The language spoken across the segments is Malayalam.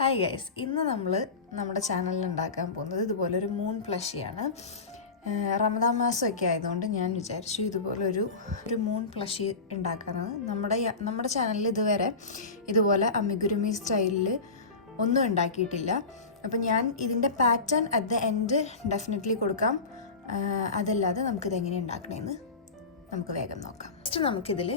ഹായ് ഗൈസ്, ഇന്ന് നമ്മൾ നമ്മുടെ ചാനലിൽ ഉണ്ടാക്കാൻ പോകുന്നത് ഇതുപോലൊരു മൂൺ പ്ലഷിയാണ്. റമദാൻ മാസമൊക്കെ ആയതുകൊണ്ട് ഞാൻ വിചാരിച്ചു ഇതുപോലൊരു മൂൺ പ്ലഷി ഉണ്ടാക്കുന്നത്. നമ്മുടെ ചാനലിൽ ഇതുവരെ ഇതുപോലെ അമിഗുരുമി സ്റ്റൈലിൽ ഒന്നും ഉണ്ടാക്കിയിട്ടില്ല. അപ്പം ഞാൻ ഇതിൻ്റെ pattern at the end definitely കൊടുക്കാം. അതല്ലാതെ നമുക്കിതെങ്ങനെ ഉണ്ടാക്കണമെന്ന് നമുക്ക് വേഗം നോക്കാം. ഫസ്റ്റ് നമുക്കിതിൽ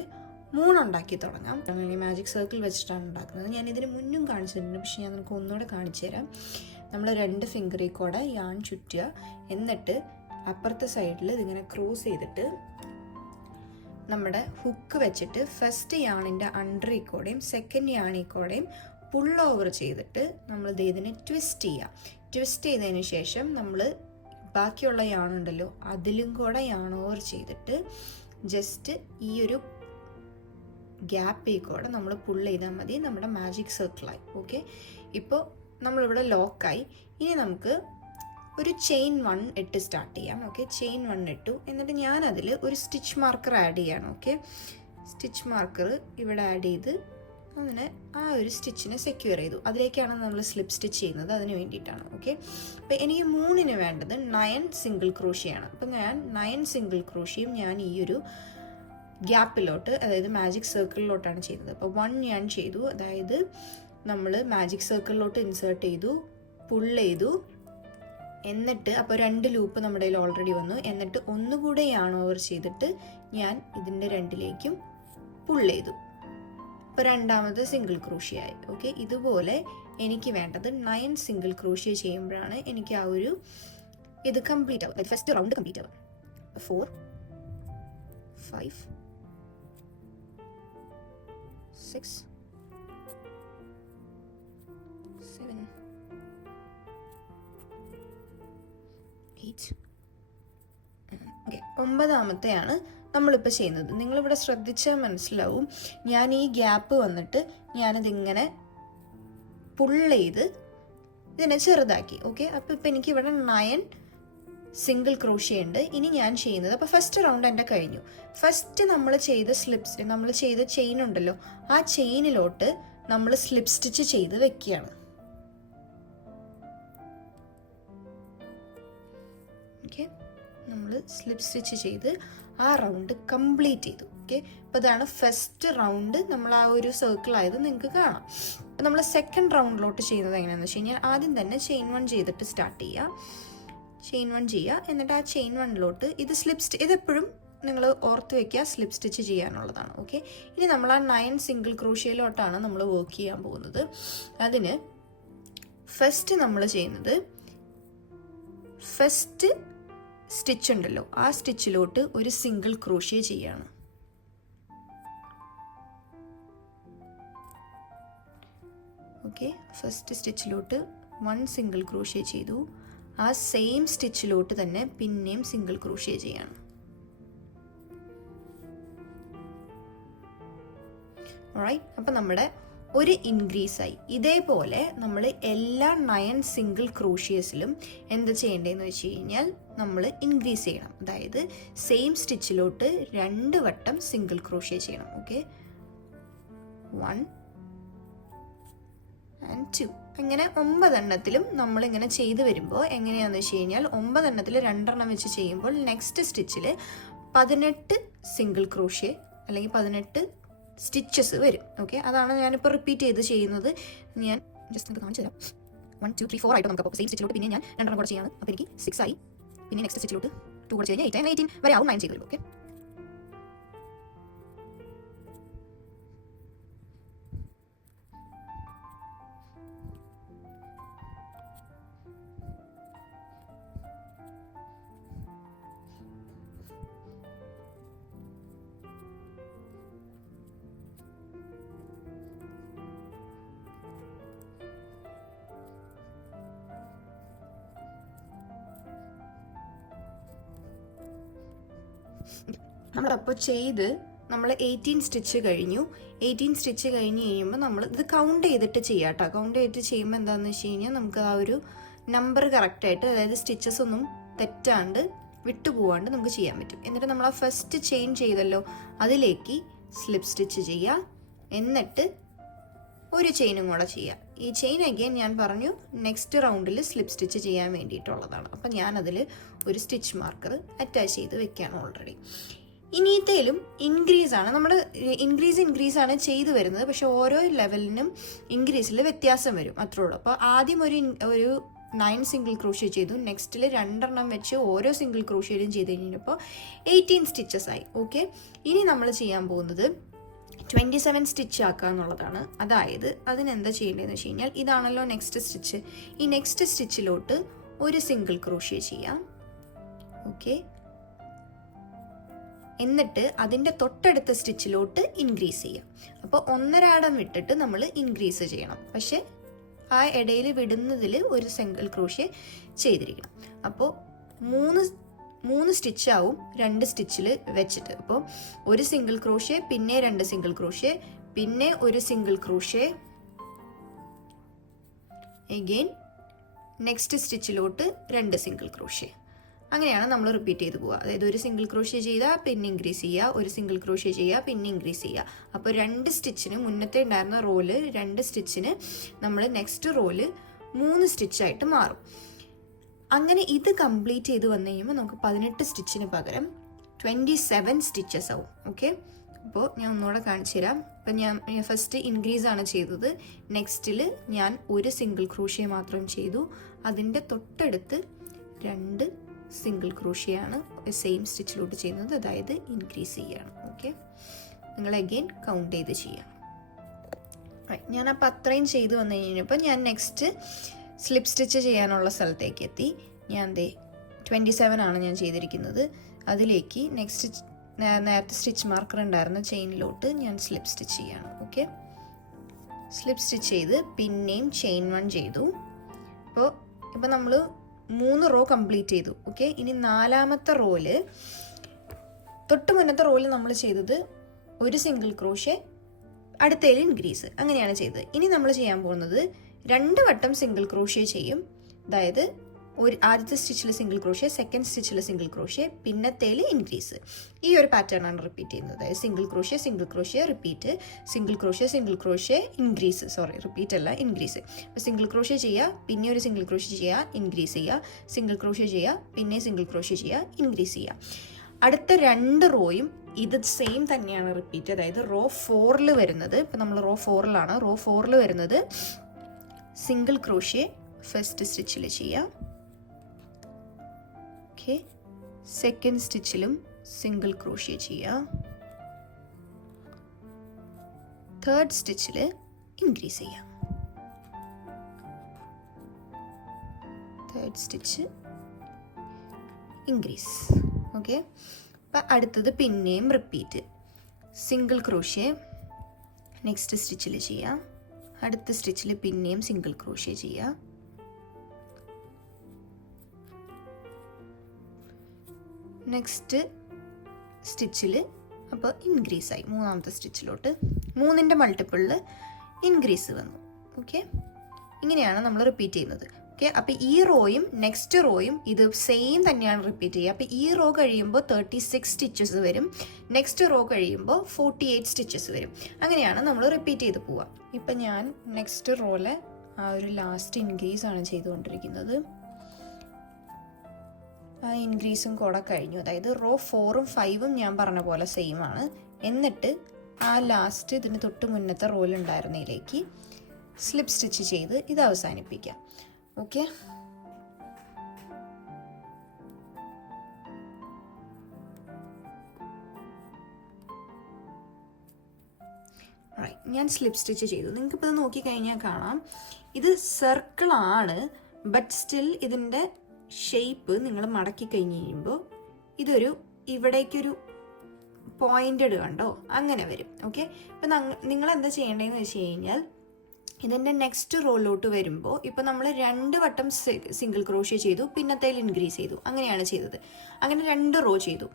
മൂന്നുണ്ടാക്കി തുടങ്ങാം. മാജിക് സർക്കിൾ വെച്ചിട്ടാണ് ഉണ്ടാക്കുന്നത്. ഞാൻ ഇതിന് മുന്നും കാണിച്ചിട്ടുണ്ട്, പക്ഷെ ഞാൻ നമുക്ക് ഒന്നുകൂടെ കാണിച്ചു തരാം. നമ്മൾ 2 ഫിംഗറിൽ കൂടെ യാൺ ചുറ്റുക, എന്നിട്ട് അപ്പുറത്തെ സൈഡിൽ ഇതിങ്ങനെ ക്രോസ് ചെയ്തിട്ട് നമ്മുടെ ഹുക്ക് വെച്ചിട്ട് ഫസ്റ്റ് യാണിൻ്റെ അണ്ടറിൽ കൂടെയും സെക്കൻഡ് യാണിൽ കൂടെയും പുൾ ഓവർ ചെയ്തിട്ട് നമ്മൾ ഇതിനെ ട്വിസ്റ്റ് ചെയ്യുക. ട്വിസ്റ്റ് ചെയ്തതിന് ശേഷം നമ്മൾ ബാക്കിയുള്ള യാണുണ്ടല്ലോ അതിലും കൂടെ യാൺ ഓവർ ചെയ്തിട്ട് ജസ്റ്റ് ഈ ഒരു ഗ്യാപ്പിൽ കൂടെ നമ്മൾ പുൾ ചെയ്താൽ മതി. നമ്മുടെ മാജിക് സർക്കിളായി. ഓക്കെ, ഇപ്പോൾ നമ്മളിവിടെ ലോക്കായി. ഇനി നമുക്ക് ഒരു ചെയിൻ 1 ഇട്ട് സ്റ്റാർട്ട് ചെയ്യാം. ഓക്കെ, ചെയിൻ 1 ഇട്ടു. എന്നിട്ട് ഞാനതിൽ ഒരു സ്റ്റിച്ച് മാർക്കർ ആഡ് ചെയ്യാണ്. ഓക്കെ, സ്റ്റിച്ച് മാർക്കർ ഇവിടെ ആഡ് ചെയ്ത് അങ്ങനെ ആ ഒരു സ്റ്റിച്ചിനെ സെക്യൂർ ചെയ്തു. അതിലേക്കാണ് നമ്മൾ സ്ലിപ്പ് സ്റ്റിച്ച് ചെയ്യുന്നത്, അതിന് വേണ്ടിയിട്ടാണ്. ഓക്കെ, അപ്പോൾ എനിക്ക് 3 വേണ്ടത് 9 സിംഗിൾ ക്രോഷിയാണ്. അപ്പോൾ ഞാൻ 9 സിംഗിൾ ക്രോഷിയും ഞാൻ ഈ ഒരു ഗ്യാപ്പിലോട്ട്, അതായത് മാജിക് സർക്കിളിലോട്ടാണ് ചെയ്യുന്നത്. അപ്പോൾ 1 ഞാൻ ചെയ്തു, അതായത് നമ്മൾ മാജിക് സർക്കിളിലോട്ട് ഇൻസേർട്ട് ചെയ്തു, പുൾ ചെയ്തു, എന്നിട്ട് അപ്പോൾ 2 ലൂപ്പ് നമ്മുടെ കയ്യിൽ ഓൾറെഡി വന്നു. എന്നിട്ട് ഒന്നുകൂടെ യാൺ ഓവർ ചെയ്തിട്ട് ഞാൻ ഇതിൻ്റെ 2ലേക്കും പുൾ ചെയ്തു. അപ്പോൾ രണ്ടാമത് സിംഗിൾ ക്രോഷിയായി. ഓക്കെ, ഇതുപോലെ എനിക്ക് വേണ്ടത് 9 സിംഗിൾ ക്രോഷ്യ ചെയ്യുമ്പോഴാണ് എനിക്ക് ആ ഒരു ഇത് കംപ്ലീറ്റ് ആവും, ഫസ്റ്റ് റൗണ്ട് കംപ്ലീറ്റ് ആവും. 4 5 6 7 8 ഓക്കെ, 9ാമത്തെയാണ് നമ്മളിപ്പോൾ ചെയ്യുന്നത്. നിങ്ങളിവിടെ ശ്രദ്ധിച്ചാൽ മനസ്സിലാവും, ഞാൻ ഈ ഗ്യാപ്പ് വന്നിട്ട് ഞാനിതിങ്ങനെ പുൾ ചെയ്ത് ഇതിനെ ചെറുതാക്കി. ഓക്കെ, അപ്പോൾ ഇപ്പം എനിക്കിവിടെ 9 സിംഗിൾ ക്രോഷ്യ ഉണ്ട്. ഇനി ഞാൻ ചെയ്യുന്നത്, അപ്പോൾ ഫസ്റ്റ് റൗണ്ട് എൻ്റെ കഴിഞ്ഞു. ഫസ്റ്റ് നമ്മൾ ചെയ്ത ചെയിൻ ഉണ്ടല്ലോ, ആ ചെയിനിലോട്ട് നമ്മൾ സ്ലിപ്പ് സ്റ്റിച്ച് ചെയ്ത് വെക്കുകയാണ്. ഓക്കെ, നമ്മൾ സ്ലിപ്പ് സ്റ്റിച്ച് ചെയ്ത് ആ റൗണ്ട് കംപ്ലീറ്റ് ചെയ്തു. ഓക്കെ, അപ്പോൾ അതാണ് ഫസ്റ്റ് റൗണ്ട്. നമ്മൾ ആ ഒരു സർക്കിൾ ആയത് നിങ്ങൾക്ക് കാണാം. അപ്പോൾ നമ്മൾ സെക്കൻഡ് റൗണ്ടിലോട്ട് ചെയ്യുന്നത് എങ്ങനെയാണെന്ന് വെച്ച് കഴിഞ്ഞാൽ ആദ്യം തന്നെ ചെയിൻ 1 ചെയ്തിട്ട് സ്റ്റാർട്ട് ചെയ്യുക. ചെയിൻ 1 ചെയ്യുക, എന്നിട്ട് ആ ചെയിൻ 1ലോട്ട് ഇത് ഇതെപ്പോഴും നിങ്ങൾ ഓർത്ത് വെക്കുക, സ്ലിപ്പ് സ്റ്റിച്ച് ചെയ്യാനുള്ളതാണ്. ഓക്കെ, ഇനി നമ്മൾ ആ 9 സിംഗിൾ ക്രോഷ്യയിലോട്ടാണ് നമ്മൾ വർക്ക് ചെയ്യാൻ പോകുന്നത്. അതിന് ഫസ്റ്റ് നമ്മൾ ചെയ്യുന്നത്, ഫസ്റ്റ് സ്റ്റിച്ച് ഉണ്ടല്ലോ ആ സ്റ്റിച്ചിലോട്ട് ഒരു സിംഗിൾ ക്രോഷ്യ ചെയ്യാണ്. ഓക്കെ, ഫസ്റ്റ് സ്റ്റിച്ചിലോട്ട് 1 സിംഗിൾ ക്രോഷ്യ ചെയ്തു. ആ സെയിം സ്റ്റിച്ചിലോട്ട് തന്നെ പിന്നെയും സിംഗിൾ ക്രോഷ്യ ചെയ്യാണ്. ഓൾറൈറ്റ്, അപ്പം നമ്മുടെ ഒരു ഇൻക്രീസ് ആയി. ഇതേപോലെ നമ്മൾ എല്ലാ 9 സിംഗിൾ ക്രോഷ്യസിലും എന്താ ചെയ്യേണ്ടതെന്ന് വെച്ച് കഴിഞ്ഞാൽ നമ്മൾ ഇൻക്രീസ് ചെയ്യണം. അതായത് സെയിം സ്റ്റിച്ചിലോട്ട് 2 വട്ടം സിംഗിൾ ക്രോഷ്യ ചെയ്യണം. ഓക്കെ, 1 and 2 അങ്ങനെ 9 എണ്ണത്തിലും നമ്മളിങ്ങനെ ചെയ്ത് വരുമ്പോൾ എങ്ങനെയാണെന്ന് വെച്ച് കഴിഞ്ഞാൽ 9 എണ്ണത്തിൽ 2 എണ്ണം വെച്ച് ചെയ്യുമ്പോൾ നെക്സ്റ്റ് സ്റ്റിച്ചിൽ 18 സിംഗിൾ ക്രോഷ്യ അല്ലെങ്കിൽ 18 സ്റ്റിച്ചസ് വരും. ഓക്കെ, അതാണ് ഞാനിപ്പോൾ റിപ്പീറ്റ് ചെയ്ത് ചെയ്യുന്നത്. ഞാൻ ജസ്റ്റ് നിങ്ങൾക്ക് കാണിച്ചു തരാം. 1 2 3 4 ആയിട്ട് നമുക്ക് അപ്പോൾ സെയിം സ്റ്റിച്ചിലോട്ട് പിന്നെ ഞാൻ 2 എണ്ണം കൂടെ ചെയ്യാണ്. അപ്പോൾ എനിക്ക് 6 ആയി. പിന്നെ നെക്സ്റ്റ് സ്റ്റിച്ചിലോട്ട് 2 കൂടെ ചെയ്ത് കഴിഞ്ഞാൽ 18 വരെ ആവും 9 ചെയ്ത് വരും. ഓക്കെ, നമ്മളപ്പോൾ ചെയ്ത് നമ്മൾ 18 സ്റ്റിച്ച് കഴിഞ്ഞു. 18 സ്റ്റിച്ച് കഴിഞ്ഞ് കഴിയുമ്പോൾ നമ്മൾ ഇത് കൗണ്ട് ചെയ്തിട്ട് ചെയ്യാം കേട്ടോ. കൗണ്ട് ചെയ്തിട്ട് ചെയ്യുമ്പോൾ എന്താണെന്ന് വെച്ച് കഴിഞ്ഞാൽ നമുക്ക് ആ ഒരു നമ്പർ കറക്റ്റായിട്ട്, അതായത് സ്റ്റിച്ചസ് ഒന്നും തെറ്റാണ്ട് വിട്ടുപോകാണ്ട് നമുക്ക് ചെയ്യാൻ പറ്റും. എന്നിട്ട് നമ്മൾ ആ ഫസ്റ്റ് ചെയിൻ ചെയ്തല്ലോ അതിലേക്ക് സ്ലിപ്പ് സ്റ്റിച്ച് ചെയ്യുക, എന്നിട്ട് ഒരു ചെയിനും കൂടെ ചെയ്യുക. ഈ ചെയിൻ അഗെയിൻ ഞാൻ പറഞ്ഞു നെക്സ്റ്റ് റൗണ്ടിൽ സ്ലിപ്പ് സ്റ്റിച്ച് ചെയ്യാൻ വേണ്ടിയിട്ടുള്ളതാണ്. അപ്പം ഞാനതിൽ ഒരു സ്റ്റിച്ച് മാർക്കർ അറ്റാച്ച് ചെയ്ത് വെക്കുകയാണ് ഓൾറെഡി. ഇനിയത്തേലും ഇൻക്രീസ് ആണ്, നമ്മൾ ഇൻക്രീസ് ആണ് ചെയ്തു വരുന്നത്. പക്ഷെ ഓരോ ലെവലിനും ഇൻക്രീസിൽ വ്യത്യാസം വരും, അത്രേ ഉള്ളൂ. അപ്പോൾ ആദ്യം ഒരു 9 സിംഗിൾ ക്രോഷ്യ ചെയ്തു, നെക്സ്റ്റിൽ 2 വെച്ച് ഓരോ സിംഗിൾ ക്രോഷ്യയിലും ചെയ്ത് കഴിഞ്ഞപ്പോൾ 18 സ്റ്റിച്ചസ് ആയി. ഓക്കെ, ഇനി നമ്മൾ ചെയ്യാൻ പോകുന്നത് 27 സ്റ്റിച്ച് ആക്കുക എന്നുള്ളതാണ്. അതായത് അതിനെന്താ ചെയ്യേണ്ടതെന്ന് വെച്ച് കഴിഞ്ഞാൽ, ഇതാണല്ലോ നെക്സ്റ്റ് സ്റ്റിച്ച്. ഈ നെക്സ്റ്റ് സ്റ്റിച്ചിലോട്ട് ഒരു സിംഗിൾ ക്രോഷ്യ ചെയ്യാം. ഓക്കെ, എന്നിട്ട് അതിൻ്റെ തൊട്ടടുത്ത സ്റ്റിച്ചിലോട്ട് ഇൻക്രീസ് ചെയ്യാം. അപ്പോൾ 1.5 അടം വിട്ടിട്ട് നമ്മൾ ഇൻക്രീസ് ചെയ്യണം. പക്ഷെ ആ ഇടയിൽ വിടുന്നതിൽ ഒരു സിംഗിൾ ക്രോഷ്യ ചെയ്തിരിക്കണം. അപ്പോൾ 3 സ്റ്റിച്ചാവും 2 സ്റ്റിച്ചിൽ വെച്ചിട്ട്. അപ്പോൾ ഒരു സിംഗിൾ ക്രോഷ്യ, പിന്നെ 2 സിംഗിൾ ക്രോഷ്യ, പിന്നെ ഒരു സിംഗിൾ ക്രോഷ്യ, എഗെയിൻ നെക്സ്റ്റ് സ്റ്റിച്ചിലോട്ട് 2 സിംഗിൾ ക്രോഷ്യ. അങ്ങനെയാണ് നമ്മൾ റിപ്പീറ്റ് ചെയ്ത് പോവുക. അതായത് ഒരു സിംഗിൾ ക്രോഷ്യ ചെയ്താൽ പിന്നെ ഇൻക്രീസ് ചെയ്യുക, ഒരു സിംഗിൾ ക്രോഷ്യ ചെയ്യുക, പിന്നെ ഇൻക്രീസ് ചെയ്യുക. അപ്പോൾ 2 സ്റ്റിച്ചിന് മുന്നത്തെ ഉണ്ടായിരുന്ന റോല് 2 സ്റ്റിച്ചിന് നമ്മൾ നെക്സ്റ്റ് റോല് 3 സ്റ്റിച്ചായിട്ട് മാറും. അങ്ങനെ ഇത് കംപ്ലീറ്റ് ചെയ്ത് വന്നു കഴിയുമ്പോൾ നമുക്ക് 18 സ്റ്റിച്ചിന് പകരം 27 സ്റ്റിച്ചസ് ആവും. ഓക്കെ, അപ്പോൾ ഞാൻ ഒന്നുകൂടെ കാണിച്ചു തരാം. ഇപ്പം ഞാൻ ഫസ്റ്റ് ഇൻക്രീസ് ആണ് ചെയ്തത്. നെക്സ്റ്റിൽ ഞാൻ ഒരു സിംഗിൾ ക്രോഷ്യ മാത്രം ചെയ്തു. അതിൻ്റെ തൊട്ടടുത്ത് 2 സിംഗിൾ ക്രോഷ്യയാണ് സെയിം സ്റ്റിച്ചിലോട്ട് ചെയ്യുന്നത്, അതായത് ഇൻക്രീസ് ചെയ്യണം. ഓക്കെ, നിങ്ങൾ അഗെയിൻ കൗണ്ട് ചെയ്ത് ചെയ്യാം. ഞാനപ്പോൾ അത്രയും ചെയ്ത് വന്നു കഴിഞ്ഞപ്പോൾ ഞാൻ നെക്സ്റ്റ് സ്ലിപ്പ് സ്റ്റിച്ച് ചെയ്യാനുള്ള സ്ഥലത്തേക്ക് എത്തി. ഞാൻ 27 ആണ് ഞാൻ ചെയ്തിരിക്കുന്നത്. അതിലേക്ക് നെക്സ്റ്റ് നേരത്തെ സ്റ്റിച്ച് മാർക്കർ ഉണ്ടായിരുന്ന ചെയിനിലോട്ട് ഞാൻ സ്ലിപ്പ് സ്റ്റിച്ച് ചെയ്യണം. ഓക്കെ, സ്ലിപ്പ് സ്റ്റിച്ച് ചെയ്ത് പിന്നെയും ചെയിൻ 1 ചെയ്തു. ഇപ്പോൾ നമ്മൾ 3 റോ കംപ്ലീറ്റ് ചെയ്തു. ഓക്കെ, ഇനി 4ാമത്തെ റോല്, തൊട്ട് മുന്നത്തെ റോല് നമ്മൾ ചെയ്തത് ഒരു സിംഗിൾ ക്രോഷ്യ, അടുത്തതിൽ ഇൻക്രീസ്, അങ്ങനെയാണ് ചെയ്തത്. ഇനി നമ്മൾ ചെയ്യാൻ പോകുന്നത് 2 വട്ടം സിംഗിൾ ക്രോഷ്യ ചെയ്യും. അതായത് ആദ്യത്തെ സ്റ്റിച്ചിൽ സിംഗിൾ ക്രോഷ്യ, സെക്കൻഡ് സ്റ്റിച്ചിൽ സിംഗിൾ ക്രോഷ്യ, പിന്നത്തേൽ ഇൻക്രീസ്. ഈ ഒരു പാറ്റേൺ ആണ് റിപ്പീറ്റ് ചെയ്യുന്നത്. അതായത് single crochet repeat, single crochet increase, repeat അല്ല, ഇൻക്രീസ്. അപ്പോൾ സിംഗിൾ ക്രോഷ്യ ചെയ്യുക, പിന്നെ ഒരു സിംഗിൾ ക്രോഷ്യ ചെയ്യുക, ഇൻക്രീസ് ചെയ്യുക, സിംഗിൾ ക്രോഷ്യ ചെയ്യുക, പിന്നെ സിംഗിൾ ക്രോഷ്യ ചെയ്യുക, ഇൻക്രീസ് ചെയ്യുക. അടുത്ത 2 റോയും ഇത് സെയിം തന്നെയാണ് റിപ്പീറ്റ്. അതായത് റോ 4ൽ വരുന്നത്, ഇപ്പം നമ്മൾ റോ 4ലാണ്, റോ 4ൽ വരുന്നത് സിംഗിൾ ക്രോഷ്യ ഫസ്റ്റ് സ്റ്റിച്ചിൽ ചെയ്യാം. ഓക്കെ, സെക്കൻഡ് സ്റ്റിച്ചിലും സിംഗിൾ ക്രോഷ്യ ചെയ്യുക, തേർഡ് സ്റ്റിച്ചിൽ ഇൻക്രീസ് ചെയ്യാം, തേർഡ് സ്റ്റിച്ച് ഇൻക്രീസ്. ഓക്കെ, അപ്പം അടുത്തത് പിന്നെയും റിപ്പീറ്റ്, സിംഗിൾ ക്രോഷ്യ നെക്സ്റ്റ് സ്റ്റിച്ചിൽ ചെയ്യാം, അടുത്ത സ്റ്റിച്ചിൽ പിന്നെയും സിംഗിൾ ക്രോഷ്യ ചെയ്യുക, നെക്സ്റ്റ് സ്റ്റിച്ചിൽ അപ്പോൾ ഇൻക്രീസ് ആയി, 3ാമത്തെ സ്റ്റിച്ചിലോട്ട് 3ൻ്റെ മൾട്ടിപ്പിളിൽ ഇൻക്രീസ് വന്നു. ഓക്കെ, ഇങ്ങനെയാണ് നമ്മൾ റിപ്പീറ്റ് ചെയ്യുന്നത്. ഓക്കെ, അപ്പോൾ ഈ റോയും നെക്സ്റ്റ് റോയും ഇത് സെയിം തന്നെയാണ് റിപ്പീറ്റ് ചെയ്യുക. അപ്പോൾ ഈ റോ കഴിയുമ്പോൾ 36 സ്റ്റിച്ചസ് വരും, നെക്സ്റ്റ് റോ കഴിയുമ്പോൾ 48 സ്റ്റിച്ചസ് വരും. അങ്ങനെയാണ് നമ്മൾ റിപ്പീറ്റ് ചെയ്ത് പോവുക. ഇപ്പം ഞാൻ നെക്സ്റ്റ് റോയിലെ ആ ഒരു ലാസ്റ്റ് ഇൻക്രീസ് ആണ് ചെയ്തുകൊണ്ടിരിക്കുന്നത്. ആ ഇൻക്രീസും കൂടെ കഴിഞ്ഞു. അതായത് റോ 4ഉം 5ഉം ഞാൻ പറഞ്ഞ പോലെ സെയിം ആണ്. എന്നിട്ട് ആ ലാസ്റ്റ് ഇതിന് തൊട്ട് മുന്നത്തെ റോയിലുണ്ടായിരുന്നതിലേക്ക് സ്ലിപ്പ് സ്റ്റിച്ച് ചെയ്ത് ഇത് അവസാനിപ്പിക്കാം. ഓക്കെ, ഞാൻ സ്ലിപ്പ് സ്റ്റിച്ച് ചെയ്തു. നിങ്ങൾക്കിപ്പോൾ ഇത് നോക്കിക്കഴിഞ്ഞാൽ കാണാം, ഇത് സർക്കിളാണ്, ബട്ട് സ്റ്റിൽ ഇതിൻ്റെ ഷേപ്പ് നിങ്ങൾ മടക്കി കഴിഞ്ഞ് കഴിയുമ്പോൾ ഇതൊരു ഇവിടേക്കൊരു പോയിന്റഡ് കണ്ടോ, അങ്ങനെ വരും. ഓക്കെ, ഇപ്പം നിങ്ങൾ എന്താ ചെയ്യേണ്ടതെന്ന് വെച്ച് കഴിഞ്ഞാൽ, ഇതിൻ്റെ നെക്സ്റ്റ് റോയിലോട്ട് വരുമ്പോൾ ഇപ്പോൾ നമ്മൾ 2 വട്ടം സിംഗിൾ ക്രോഷ്യ ചെയ്തു, പിന്നത്തേൽ ഇൻക്രീസ് ചെയ്തു, അങ്ങനെയാണ് ചെയ്തത്. അങ്ങനെ 2 റോ ചെയ്തു.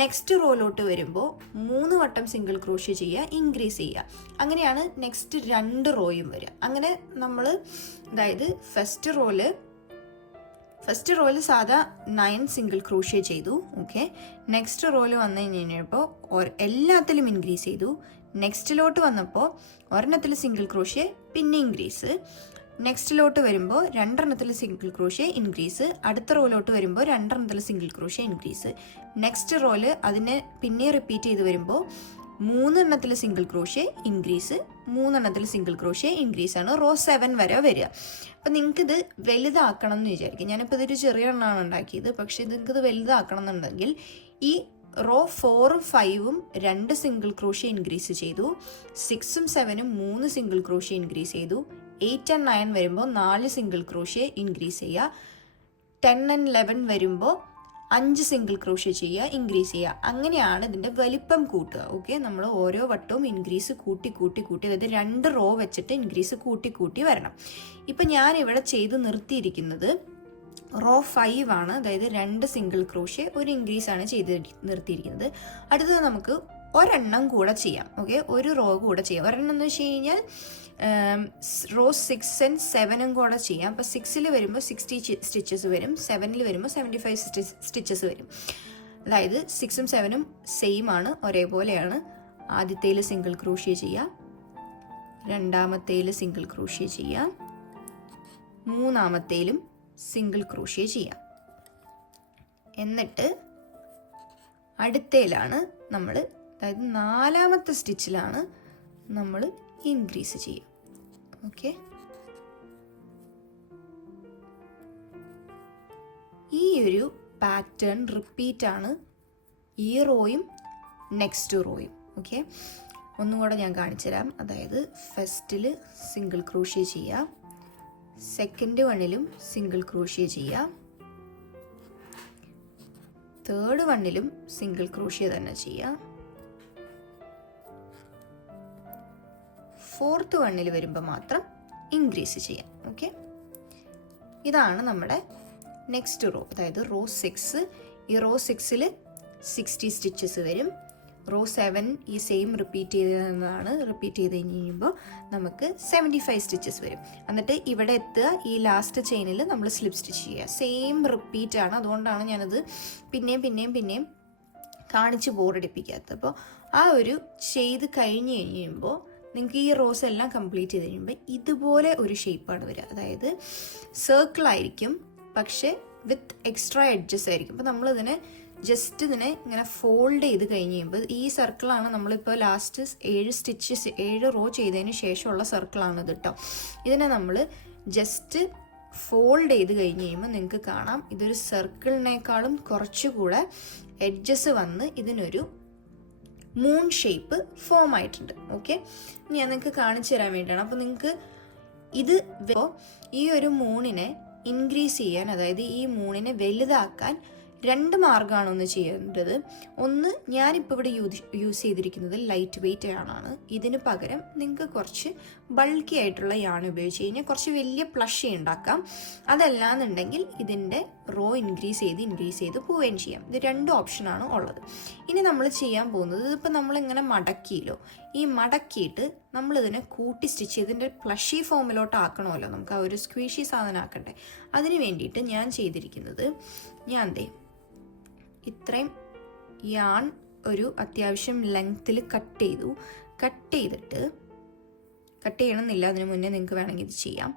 നെക്സ്റ്റ് റോയിലോട്ട് വരുമ്പോൾ 3 വട്ടം സിംഗിൾ ക്രോഷ്യ ചെയ്യുക, ഇൻക്രീസ് ചെയ്യുക, അങ്ങനെയാണ് നെക്സ്റ്റ് 2 റോയും വരിക. അങ്ങനെ നമ്മൾ, അതായത് ഫസ്റ്റ് റോയിൽ സാധാ 9 സിംഗിൾ ക്രോഷ്യ ചെയ്തു. ഓക്കെ, നെക്സ്റ്റ് റോയിൽ വന്നു കഴിഞ്ഞപ്പോൾ എല്ലാത്തിലും ഇൻക്രീസ് ചെയ്തു, നെക്സ്റ്റിലോട്ട് വന്നപ്പോൾ ഒരെണ്ണത്തിൽ സിംഗിൾ ക്രോഷ്യ പിന്നെ ഇൻക്രീസ്, നെക്സ്റ്റിലോട്ട് വരുമ്പോൾ 2 സിംഗിൾ ക്രോഷ്യ ഇൻക്രീസ്, അടുത്ത റോയിലോട്ട് വരുമ്പോൾ 2 സിംഗിൾ ക്രോഷ്യ ഇൻക്രീസ്, നെക്സ്റ്റ് റോയില് അതിനെ പിന്നെ റിപ്പീറ്റ് ചെയ്ത് വരുമ്പോൾ 3 single crochet increase, 3 single crochet increase ആണ് റോ 7 വരെ വരിക. അപ്പം നിങ്ങൾക്കിത് വലുതാക്കണം എന്ന് വിചാരിക്കും. ഞാനിപ്പോൾ ഇതൊരു ചെറിയ എണ്ണമാണ് ഉണ്ടാക്കിയത്, പക്ഷേ നിങ്ങൾക്കിത് വലുതാക്കണം എന്നുണ്ടെങ്കിൽ ഈ റോ 4ഉം 5ഉം 2 സിംഗിൾ ക്രോഷ്യ ഇൻക്രീസ് ചെയ്തു, 6ഉം 7ഉം 3 സിംഗിൾ ക്രോഷ്യ ഇൻക്രീസ് ചെയ്തു, 8 and 9 വരുമ്പോൾ 4 സിംഗിൾ ക്രോഷ്യ ഇൻക്രീസ് ചെയ്യുക, 10 and 11 വരുമ്പോൾ 5 സിംഗിൾ ക്രോഷ്യ ചെയ്യുക, ഇൻക്രീസ് ചെയ്യുക. അങ്ങനെയാണ് ഇതിൻ്റെ വലിപ്പം കൂട്ടുക. ഓക്കെ, നമ്മൾ ഓരോ വട്ടവും ഇൻക്രീസ് കൂട്ടി കൂട്ടി കൂട്ടി, അതായത് 2 റോ വെച്ചിട്ട് ഇൻക്രീസ് കൂട്ടി കൂട്ടി വരണം. ഇപ്പം ഞാനിവിടെ ചെയ്ത് നിർത്തിയിരിക്കുന്നത് റോ 5 ആണ്, അതായത് 2 സിംഗിൾ ക്രോഷ്യ ഒരു ഇൻക്രീസ് ആണ് ചെയ്ത് നിർത്തിയിരിക്കുന്നത്. അടുത്തത് നമുക്ക് ഒരെണ്ണം കൂടെ ചെയ്യാം. ഓക്കെ, ഒരു റോ കൂടെ ചെയ്യാം. ഒരെണ്ണം എന്ന് വെച്ച് കഴിഞ്ഞാൽ റോ 6 and 7ഉം കൂടെ ചെയ്യാം. അപ്പോൾ 6ൽ വരുമ്പോൾ 60 സ്റ്റിച്ചസ് വരും, 7ൽ വരുമ്പോൾ 75 സ്റ്റിച്ചസ് വരും. അതായത് 6ഉം 7ഉം സെയിം ആണ്, ഒരേപോലെയാണ്. ആദ്യത്തേൽ സിംഗിൾ ക്രോഷ്യ ചെയ്യാം, രണ്ടാമത്തേൽ സിംഗിൾ ക്രോഷ്യ ചെയ്യാം, മൂന്നാമത്തേലും സിംഗിൾ ക്രോഷ്യ ചെയ്യാം. എന്നിട്ട് അടുത്തേലാണ് നമ്മൾ, അതായത് 4ാമത്തെ സ്റ്റിച്ചിലാണ് നമ്മൾ ഇൻക്രീസ് ചെയ്യുക. ഓക്കെ, ഈ ഒരു പാറ്റേൺ റിപ്പീറ്റ് ആണ് ഈ റോയും നെക്സ്റ്റ് റോയും. ഓക്കെ, ഒന്നും കൂടെ ഞാൻ കാണിച്ചു തരാം. അതായത് ഫസ്റ്റിൽ സിംഗിൾ ക്രോഷ്യ ചെയ്യുക, സെക്കൻഡ് വണ്ണിലും സിംഗിൾ ക്രോഷ്യ ചെയ്യുക, തേർഡ് വണ്ണിലും സിംഗിൾ ക്രോഷ്യ തന്നെ ചെയ്യുക, ഫോർത്ത് വണ്ണിൽ വരുമ്പോൾ മാത്രം ഇൻക്രീസ് ചെയ്യാം. ഓക്കെ, ഇതാണ് നമ്മുടെ നെക്സ്റ്റ് റോ, അതായത് റോ 6. ഈ റോ 6ൽ 60 സ്റ്റിച്ചസ് വരും. റോ 7 ഈ സെയിം റിപ്പീറ്റ് ചെയ്തതാണ്. റിപ്പീറ്റ് ചെയ്ത് കഴിയുമ്പോൾ നമുക്ക് 75 സ്റ്റിച്ചസ് വരും. എന്നിട്ട് ഇവിടെ എത്തുക, ഈ ലാസ്റ്റ് ചെയിനിൽ നമ്മൾ സ്ലിപ്പ് സ്റ്റിച്ച് ചെയ്യുക. സെയിം റിപ്പീറ്റ് ആണ്, അതുകൊണ്ടാണ് ഞാനത് പിന്നെയും കാണിച്ച് ബോറടിപ്പിക്കാത്തത്. അപ്പോൾ ആ ഒരു ചെയ്ത് കഴിഞ്ഞ് കഴിയുമ്പോൾ നിങ്ങൾക്ക് ഈ റോസ് എല്ലാം കംപ്ലീറ്റ് ചെയ്ത് കഴിയുമ്പോൾ ഇതുപോലെ ഒരു ഷേപ്പാണ് വരിക. അതായത് സർക്കിൾ ആയിരിക്കും, പക്ഷേ വിത്ത് എക്സ്ട്രാ എഡ്ജസ് ആയിരിക്കും. അപ്പോൾ നമ്മളിതിനെ ജസ്റ്റ് ഇതിനെ ഇങ്ങനെ ഫോൾഡ് ചെയ്ത് കഴിഞ്ഞ് കഴിയുമ്പോൾ ഈ സർക്കിളാണ് നമ്മളിപ്പോൾ ലാസ്റ്റ് 7 റോ ചെയ്തതിന് ശേഷമുള്ള സർക്കിളാണ് ഇത് കേട്ടോ. ഇതിനെ നമ്മൾ ജസ്റ്റ് ഫോൾഡ് ചെയ്ത് കഴിഞ്ഞ് കഴിയുമ്പോൾ നിങ്ങൾക്ക് കാണാം ഇതൊരു സർക്കിളിനേക്കാളും കുറച്ചുകൂടെ എഡ്ജസ് വന്ന് ഇതിനൊരു മൂൺ ഷേപ്പ് ഫോം ആയിട്ടുണ്ട്. ഓക്കെ, ഞാൻ നിങ്ങൾക്ക് കാണിച്ചു തരാൻ വേണ്ടിയാണ്. അപ്പോൾ നിങ്ങൾക്ക് ഇത് ഈ ഒരു മൂണിനെ ഇൻക്രീസ് ചെയ്യാൻ, അതായത് ഈ മൂണിനെ വലുതാക്കാൻ 2 മാർഗ്ഗമാണ് ഒന്ന് ചെയ്യേണ്ടത്. ഒന്ന്, ഞാനിപ്പോൾ ഇവിടെ യൂസ് ചെയ്തിരിക്കുന്നത് ലൈറ്റ് വെയിറ്റ് യാണാണ്. ഇതിന് പകരം നിങ്ങൾക്ക് കുറച്ച് ബൾക്കി ആയിട്ടുള്ള യാൺ ഉപയോഗിച്ച് കഴിഞ്ഞാൽ കുറച്ച് വലിയ പ്ലഷ് ഉണ്ടാക്കാം. അതല്ലാന്നുണ്ടെങ്കിൽ ഇതിൻ്റെ റോ ഇൻക്രീസ് ചെയ്ത് പോവുകയും ചെയ്യാം. ഇത് 2 ഓപ്ഷനാണ് ഉള്ളത്. ഇനി നമ്മൾ ചെയ്യാൻ പോകുന്നത്, ഇതിപ്പോൾ നമ്മളിങ്ങനെ മടക്കിയല്ലോ, ഈ മടക്കിയിട്ട് നമ്മളിതിനെ കൂട്ടി സ്റ്റിച്ച് ചെയ്ത് ഇതിൻ്റെ പ്ലഷി ഫോമിലോട്ട് ആക്കണമല്ലോ, നമുക്ക് ആ ഒരു സ്ക്വീഷി സാധനം ആക്കണ്ടേ. അതിന് വേണ്ടിയിട്ട് ഞാൻ ചെയ്തിരിക്കുന്നത്, ഇത്രയും യാൺ ഒരു അത്യാവശ്യം ലെങ്ത്തിൽ കട്ട് ചെയ്തിട്ട് കട്ട് ചെയ്യണമെന്നില്ല, അതിന് മുന്നേ നിങ്ങൾക്ക് വേണമെങ്കിൽ ഇത് ചെയ്യാം.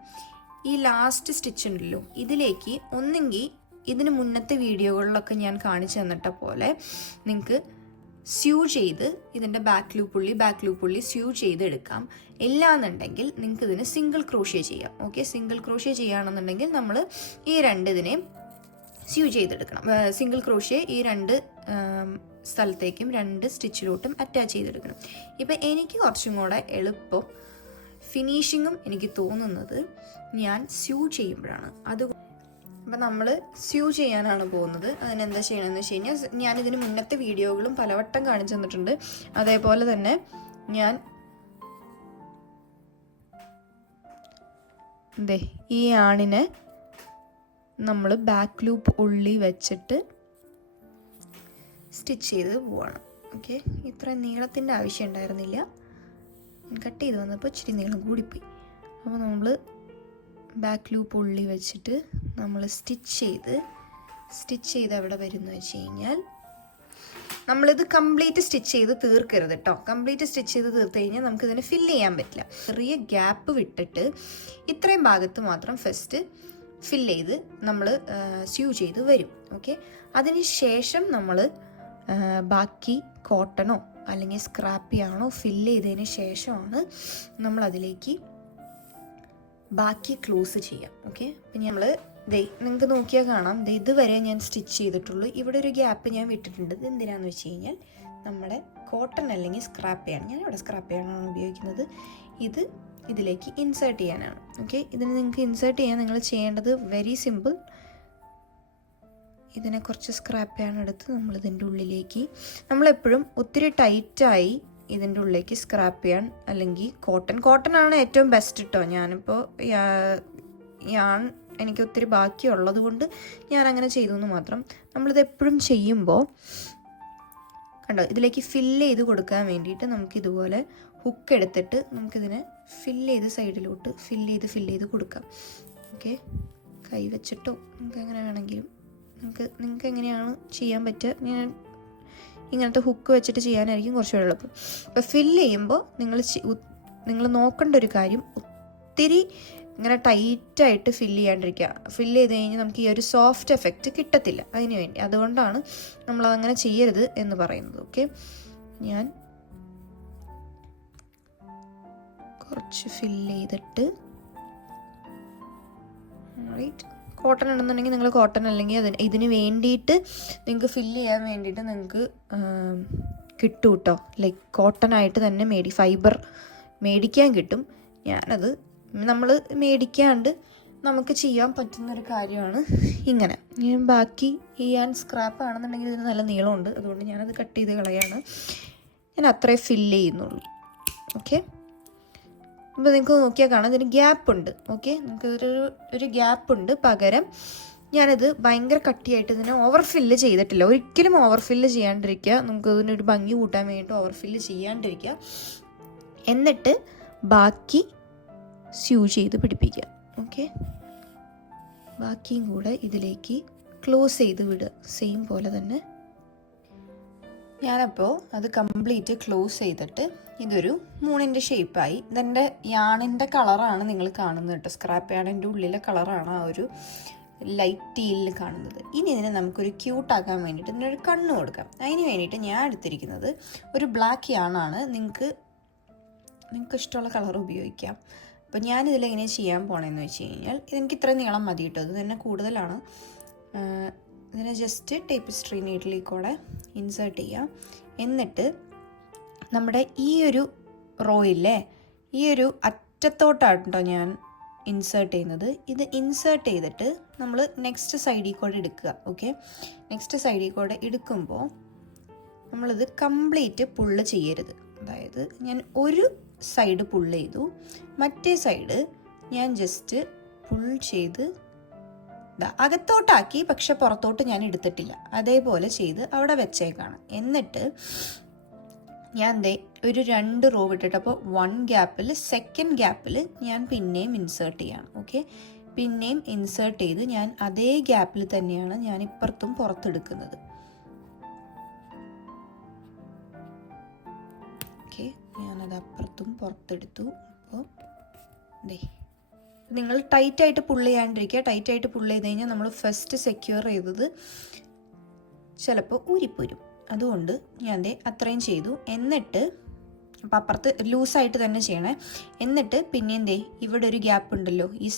ഈ ലാസ്റ്റ് സ്റ്റിച്ച് ഉണ്ടല്ലോ, ഇതിലേക്ക് ഒന്നെങ്കിൽ ഇതിന് മുന്നത്തെ വീഡിയോകളിലൊക്കെ ഞാൻ കാണിച്ചു തന്നിട്ട പോലെ നിങ്ങൾക്ക് സ്യൂ ചെയ്ത് ഇതിൻ്റെ ബാക്ക് ലൂപ്പ് പുള്ളി സ്യൂ ചെയ്തെടുക്കാം. ഇല്ലാന്നുണ്ടെങ്കിൽ നിങ്ങൾക്ക് ഇതിന് സിംഗിൾ ക്രോഷ്യ ചെയ്യാം. ഓക്കെ, സിംഗിൾ ക്രോഷ്യ ചെയ്യുകയാണെന്നുണ്ടെങ്കിൽ നമ്മൾ ഈ 2 ഇതിനെ സ്യൂ ചെയ്തെടുക്കണം. സിംഗിൾ ക്രോഷ്യ ഈ 2 സ്ഥലത്തേക്കും 2 സ്റ്റിച്ചിലോട്ടും അറ്റാച്ച് ചെയ്തെടുക്കണം. ഇപ്പം എനിക്ക് കുറച്ചും കൂടെ എളുപ്പം ഫിനിഷിങ്ങും എനിക്ക് തോന്നുന്നത് ഞാൻ സ്യൂ ചെയ്യുമ്പോഴാണ്. അപ്പം നമ്മൾ സ്യൂ ചെയ്യാനാണ് പോകുന്നത്. അതിനെന്താ ചെയ്യണമെന്ന് വെച്ച് കഴിഞ്ഞാൽ, ഞാനിതിന് മുന്നത്തെ വീഡിയോകളും പലവട്ടം കാണിച്ചു തന്നിട്ടുണ്ട്. അതേപോലെ തന്നെ ഞാൻ ഈ ആണിനെ നമ്മൾ ബാക്ക് ലൂപ്പ് ഉള്ളി വെച്ചിട്ട് സ്റ്റിച്ച് ചെയ്ത് പോവാണ്. ഓക്കെ, ഇത്ര നീളത്തിൻ്റെ ആവശ്യം ഉണ്ടായിരുന്നില്ല, കട്ട് ചെയ്ത് വന്നപ്പോൾ ഇച്ചിരി നീളം കൂടിപ്പോയി. അപ്പോൾ നമ്മൾ ബാക്ക് ലൂപ്പ് ഉള്ളി വെച്ചിട്ട് നമ്മൾ സ്റ്റിച്ച് ചെയ്ത് അവിടെ വരുന്നു വെച്ച് കഴിഞ്ഞാൽ നമ്മളിത് കംപ്ലീറ്റ് സ്റ്റിച്ച് ചെയ്ത് തീർക്കരുത് കേട്ടോ. കംപ്ലീറ്റ് സ്റ്റിച്ച് ചെയ്ത് തീർത്ത് കഴിഞ്ഞാൽ നമുക്കിതിനെ ഫില്ല് ചെയ്യാൻ പറ്റില്ല. ചെറിയ ഗ്യാപ്പ് വിട്ടിട്ട് ഇത്രയും ഭാഗത്ത് മാത്രം ഫസ്റ്റ് ഫില്ല് ചെയ്ത് നമ്മൾ സ്യൂ ചെയ്ത് വരും. ഓക്കെ, അതിന് ശേഷം നമ്മൾ ബാക്കി കോട്ടണോ അല്ലെങ്കിൽ സ്ക്രാപ്പിയാണോ ഫില്ല് ചെയ്തതിന് ശേഷമാണ് നമ്മളതിലേക്ക് ബാക്കി ക്ലോസ് ചെയ്യാം. ഓക്കെ, അപ്പം നമ്മൾ നിങ്ങൾക്ക് നോക്കിയാൽ കാണാം, ഇതുവരെ ഞാൻ സ്റ്റിച്ച് ചെയ്തിട്ടുള്ളൂ. ഇവിടെ ഒരു ഗ്യാപ്പ് ഞാൻ വിട്ടിട്ടുണ്ട്. ഇത് എന്തിനാന്ന് വെച്ച് കഴിഞ്ഞാൽ നമ്മുടെ കോട്ടൺ അല്ലെങ്കിൽ സ്ക്രാപ്പിയാണ്, ഞാൻ ഇവിടെ സ്ക്രാപ്പിയാണ് ഉപയോഗിക്കുന്നത്. ഇത് ഇതിലേക്ക് ഇൻസേർട്ട് ചെയ്യാനാണ്. ഓക്കെ, ഇതിന് നിങ്ങൾക്ക് ഇൻസേർട്ട് ചെയ്യാൻ നിങ്ങൾ ചെയ്യേണ്ടത് വെരി സിമ്പിൾ. ഇതിനെ കുറച്ച് സ്ക്രാപ്പിയാണ് എടുത്ത് നമ്മളിതിൻ്റെ ഉള്ളിലേക്ക്, നമ്മളെപ്പോഴും ഒത്തിരി ടൈറ്റായി ഇതിൻ്റെ ഉള്ളിലേക്ക് സ്ക്രാപ്പ് ചെയ്യാൻ, അല്ലെങ്കിൽ കോട്ടൺ ആണ് ഏറ്റവും ബെസ്റ്റ് കേട്ടോ. ഞാനിപ്പോൾ എനിക്ക് ഒത്തിരി ബാക്കിയുള്ളത് കൊണ്ട് ഞാൻ അങ്ങനെ ചെയ്തു എന്ന് മാത്രം. നമ്മളിത് എപ്പോഴും ചെയ്യുമ്പോൾ കണ്ടോ, ഇതിലേക്ക് ഫില്ല് ചെയ്ത് കൊടുക്കാൻ വേണ്ടിയിട്ട് നമുക്കിതുപോലെ ഹുക്ക് എടുത്തിട്ട് നമുക്കിതിനെ ഫില്ല് ചെയ്ത് സൈഡിലോട്ട് ഫില്ല് ചെയ്ത് കൊടുക്കാം. ഓക്കെ, കൈ വെച്ചിട്ടോ നമുക്ക് എങ്ങനെ വേണമെങ്കിലും നിങ്ങൾക്ക് എങ്ങനെയാണ് ചെയ്യാൻ പറ്റുക. ഞാൻ ഇങ്ങനത്തെ ഹുക്ക് വെച്ചിട്ട് ചെയ്യാനായിരിക്കും കുറച്ചുകൂടെ എളുപ്പം. അപ്പോൾ ഫില്ല് ചെയ്യുമ്പോൾ നിങ്ങൾ നോക്കേണ്ട ഒരു കാര്യം, ഒത്തിരി ഇങ്ങനെ ടൈറ്റായിട്ട് ഫില്ല് ചെയ്യാണ്ടിരിക്കുക. ഫില്ല് ചെയ്ത് കഴിഞ്ഞാൽ നമുക്ക് ഈ ഒരു സോഫ്റ്റ് എഫക്റ്റ് കിട്ടത്തില്ല. അതിന് വേണ്ടി അതുകൊണ്ടാണ് നമ്മളതങ്ങനെ ചെയ്യരുത് എന്ന് പറയുന്നത്. ഓക്കെ, ഞാൻ കുറച്ച് ഫില്ല് ചെയ്തിട്ട് കോട്ടൺ ഉണ്ടെന്നുണ്ടെങ്കിൽ നിങ്ങൾ കോട്ടൺ, അല്ലെങ്കിൽ ഇതിന് വേണ്ടിയിട്ട് നിങ്ങൾക്ക് ഫില്ല് ചെയ്യാൻ വേണ്ടിയിട്ട് നിങ്ങൾക്ക് കിട്ടും കേട്ടോ. ലൈക്ക് കോട്ടൺ ആയിട്ട് തന്നെ ഫൈബർ മേടിക്കാൻ കിട്ടും. ഞാനത് നമ്മൾ മേടിക്കാണ്ട് നമുക്ക് ചെയ്യാൻ പറ്റുന്നൊരു കാര്യമാണ് ഇങ്ങനെ. ഞാൻ ബാക്കി സ്ക്രാപ്പ് ആണെന്നുണ്ടെങ്കിൽ ഇതിന് നല്ല നീളമുണ്ട്, അതുകൊണ്ട് ഞാനത് കട്ട് ചെയ്ത് കളയാണ്. ഞാൻ അത്രേ ഫില്ല് ചെയ്യുന്നുള്ളൂ. ഓക്കെ, അപ്പോൾ നിങ്ങൾക്ക് നോക്കിയാൽ കാണാം ഇതിന് ഗ്യാപ്പ് ഉണ്ട്. ഓക്കെ, നമുക്ക് ഒരു ഗ്യാപ്പ് ഉണ്ട്. പകരം ഞാനത് ഭയങ്കര കട്ടിയായിട്ട് ഇതിനെ ഓവർ ഫില്ല് ചെയ്തിട്ടില്ല. ഒരിക്കലും ഓവർ ഫില്ല് ചെയ്യാണ്ടിരിക്കുക. നമുക്ക് ഇതിനൊരു ഭംഗി കൂട്ടാൻ വേണ്ടിയിട്ട് ഓവർ ഫില്ല് ചെയ്യാണ്ടിരിക്കുക. എന്നിട്ട് ബാക്കി സ്യൂ ചെയ്ത് പിടിപ്പിക്കുക. ഓക്കെ, ബാക്കിയും കൂടെ ഇതിലേക്ക് ക്ലോസ് ചെയ്ത് വിടുക, സെയിം പോലെ തന്നെ. ഞാനപ്പോൾ അത് കംപ്ലീറ്റ് ക്ലോസ് ചെയ്തിട്ട് ഇതൊരു മൂണിൻ്റെ ഷേപ്പായി. ഇതെൻ്റെ യാണിൻ്റെ കളറാണ് നിങ്ങൾ കാണുന്നത് കേട്ടോ. സ്ക്രാപ്പ് യാണിൻ്റെ ഉള്ളിലെ കളറാണ് ആ ഒരു ലൈറ്റ് ടീലിൽ കാണുന്നത്. ഇനി ഇതിനെ നമുക്കൊരു ക്യൂട്ടാക്കാൻ വേണ്ടിയിട്ട് ഇതിനൊരു കണ്ണ് കൊടുക്കാം. അതിന് വേണ്ടിയിട്ട് ഞാൻ എടുത്തിരിക്കുന്നത് ഒരു ബ്ലാക്ക് യാണാണ്. നിങ്ങൾക്ക് ഇഷ്ടമുള്ള കളർ ഉപയോഗിക്കാം. അപ്പോൾ ഞാനിതിലെങ്ങനെയാണ് ചെയ്യാൻ പോകണമെന്ന് വെച്ച് കഴിഞ്ഞാൽ, ഇതെനിക്ക് ഇത്രയും നീളം മതി കേട്ടോ, ഇത് തന്നെ കൂടുതലാണ്. ഇതിനെ ജസ്റ്റ് ടേപ്പിസ്ട്രി നീഡിലേക്കൂടെ ഇൻസേർട്ട് ചെയ്യാം. എന്നിട്ട് നമ്മുടെ ഈ ഒരു റോയില്ലേ, ഈ ഒരു അറ്റത്തോട്ടാണ് കേട്ടോ ഞാൻ ഇൻസേർട്ട് ചെയ്യുന്നത്. ഇത് ഇൻസേർട്ട് ചെയ്തിട്ട് നമ്മൾ നെക്സ്റ്റ് സൈഡിൽ കൂടെ എടുക്കുക. ഓക്കെ, നെക്സ്റ്റ് സൈഡിൽ കൂടെ എടുക്കുമ്പോൾ നമ്മളിത് കംപ്ലീറ്റ് പുള്ള് ചെയ്യരുത്. അതായത് ഞാൻ ഒരു സൈഡ് പുള്ള് ചെയ്തു, മറ്റേ സൈഡ് ഞാൻ ജസ്റ്റ് പുൾ ചെയ്ത് അകത്തോട്ടാക്കി, പക്ഷെ പുറത്തോട്ട് ഞാൻ എടുത്തിട്ടില്ല. അതേപോലെ ചെയ്ത് അവിടെ വെച്ചേക്കാണ്. എന്നിട്ട് ഞാൻ ഒരു 2 റോ വിട്ടിട്ട്, അപ്പോൾ 1 ഗ്യാപ്പിൽ സെക്കൻഡ് ഗ്യാപ്പിൽ ഞാൻ പിന്നെയും ഇൻസേർട്ട് ചെയ്യണം. ഓക്കെ, പിന്നെയും ഇൻസേർട്ട് ചെയ്ത് ഞാൻ അതേ ഗ്യാപ്പിൽ തന്നെയാണ് ഞാൻ ഇപ്പുറത്തും പുറത്തെടുക്കുന്നത്. ഓക്കെ, ഞാനത് അപ്പുറത്തും പുറത്തെടുത്തു. അപ്പോൾ നിങ്ങൾ ടൈറ്റായിട്ട് പുള്ള് ചെയ്യാണ്ടിരിക്കുക. ടൈറ്റായിട്ട് പുള്ള് ചെയ്ത് കഴിഞ്ഞാൽ നമ്മൾ ഫസ്റ്റ് സെക്യൂർ ചെയ്തത് ചിലപ്പോൾ ഊരിപ്പോരും. അതുകൊണ്ട് ഞാൻ അത്രയും ചെയ്തു. എന്നിട്ട് അപ്പോൾ അപ്പുറത്ത് ലൂസായിട്ട് തന്നെ ചെയ്യണേ. എന്നിട്ട് പിന്നെയും ഇവിടെ ഒരു ഗ്യാപ്പ് ഉണ്ടല്ലോ, ഈ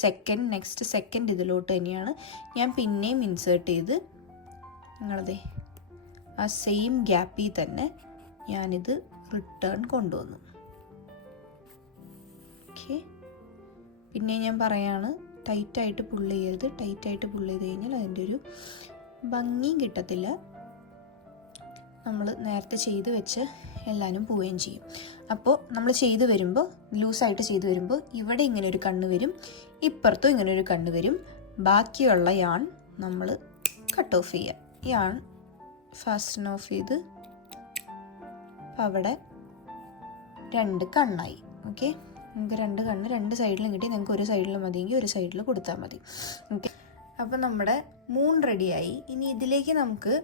നെക്സ്റ്റ് സെക്കൻഡ് ഇതിലോട്ട് തന്നെയാണ് ഞാൻ പിന്നെയും ഇൻസേർട്ട് ചെയ്ത് ആ സെയിം ഗ്യാപ്പിൽ തന്നെ ഞാനിത് റിട്ടേൺ കൊണ്ടുവന്നു. ഓക്കെ, പിന്നെ ഞാൻ പറയാണ്, ടൈറ്റായിട്ട് പുള്ള് ചെയ്യരുത്. ടൈറ്റായിട്ട് പുള്ള് ചെയ്ത് കഴിഞ്ഞാൽ അതിൻ്റെ ഒരു ഭംഗിയും കിട്ടത്തില്ല. നമ്മൾ നേരത്തെ ചെയ്ത് വെച്ച് എല്ലാവരും പോവുകയും ചെയ്യും. അപ്പോൾ നമ്മൾ ചെയ്ത് വരുമ്പോൾ, ലൂസായിട്ട് ചെയ്ത് വരുമ്പോൾ ഇവിടെ ഇങ്ങനെ ഒരു കണ്ണ് വരും, ഇപ്പുറത്തും ഇങ്ങനെ ഒരു കണ്ണ് വരും. ബാക്കിയുള്ള യാൺ നമ്മൾ കട്ട് ഓഫ് ചെയ്യുക. യാൺ ഫാസ്റ്റൻ ഓഫ് ചെയ്ത് അവിടെ 2 കണ്ണായി. ഓക്കെ, നമുക്ക് 2 കണ്ണ് 2 സൈഡിലും കിട്ടി. നിങ്ങൾക്ക് ഒരു സൈഡിൽ മതിയെങ്കിൽ ഒരു സൈഡിൽ കൊടുത്താൽ മതി. ഓക്കെ, അപ്പോൾ നമ്മുടെ മൂൺ റെഡിയായി. ഇനി ഇതിലേക്ക് നമുക്ക്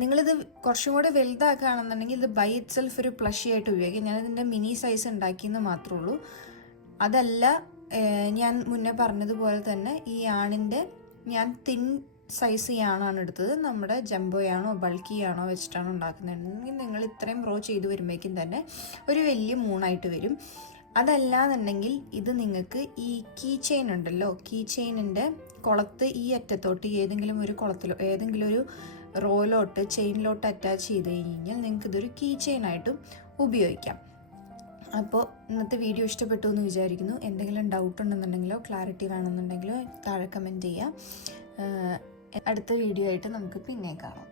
നിങ്ങളിത് കുറച്ചും കൂടെ വലുതാക്കുകയാണെന്നുണ്ടെങ്കിൽ ഇത് ബൈ ഇറ്റ് സെൽഫ് ഒരു പ്ലഷി ആയിട്ട് ഉപയോഗിക്കാം. ഞാനിതിൻ്റെ മിനി സൈസ് ഉണ്ടാക്കിയെന്ന് മാത്രമേ ഉള്ളൂ. അതല്ല, ഞാൻ മുന്നേ പറഞ്ഞതുപോലെ തന്നെ ഈ യാണിൻ്റെ ഞാൻ തിൻ സൈസ് യാണാണ് എടുത്തത്. നമ്മുടെ ജംബോ യാണോ ബൾക്കി യാണോ വെച്ചിട്ടാണ് ഉണ്ടാക്കുന്നുണ്ടെങ്കിൽ നിങ്ങൾ ഇത്രയും റോ ചെയ്ത് വരുമ്പോഴേക്കും തന്നെ ഒരു വലിയ മൂണായിട്ട് വരും. അതല്ലാന്നുണ്ടെങ്കിൽ ഇത് നിങ്ങൾക്ക് ഈ കീ ചെയിൻ ഉണ്ടല്ലോ, കീ ചെയിനിൻ്റെ കുളത്ത് ഈ അറ്റത്തോട്ട് ഏതെങ്കിലും ഒരു കുളത്തിലോ ഏതെങ്കിലും ഒരു റോയിലോട്ട് ചെയിനിലോട്ട് അറ്റാച്ച് ചെയ്ത് കഴിഞ്ഞാൽ നിങ്ങൾക്ക് ഇതൊരു കീ ചെയിനായിട്ടും ഉപയോഗിക്കാം. അപ്പോൾ ഇന്നത്തെ വീഡിയോ ഇഷ്ടപ്പെട്ടു എന്ന് വിചാരിക്കുന്നു. എന്തെങ്കിലും ഡൗട്ട് ഉണ്ടെന്നുണ്ടെങ്കിലോ ക്ലാരിറ്റി വേണമെന്നുണ്ടെങ്കിലോ താഴെ കമൻറ്റ് ചെയ്യാം. അടുത്ത വീഡിയോ ആയിട്ട് നമുക്ക് പിന്നെ കാണാം.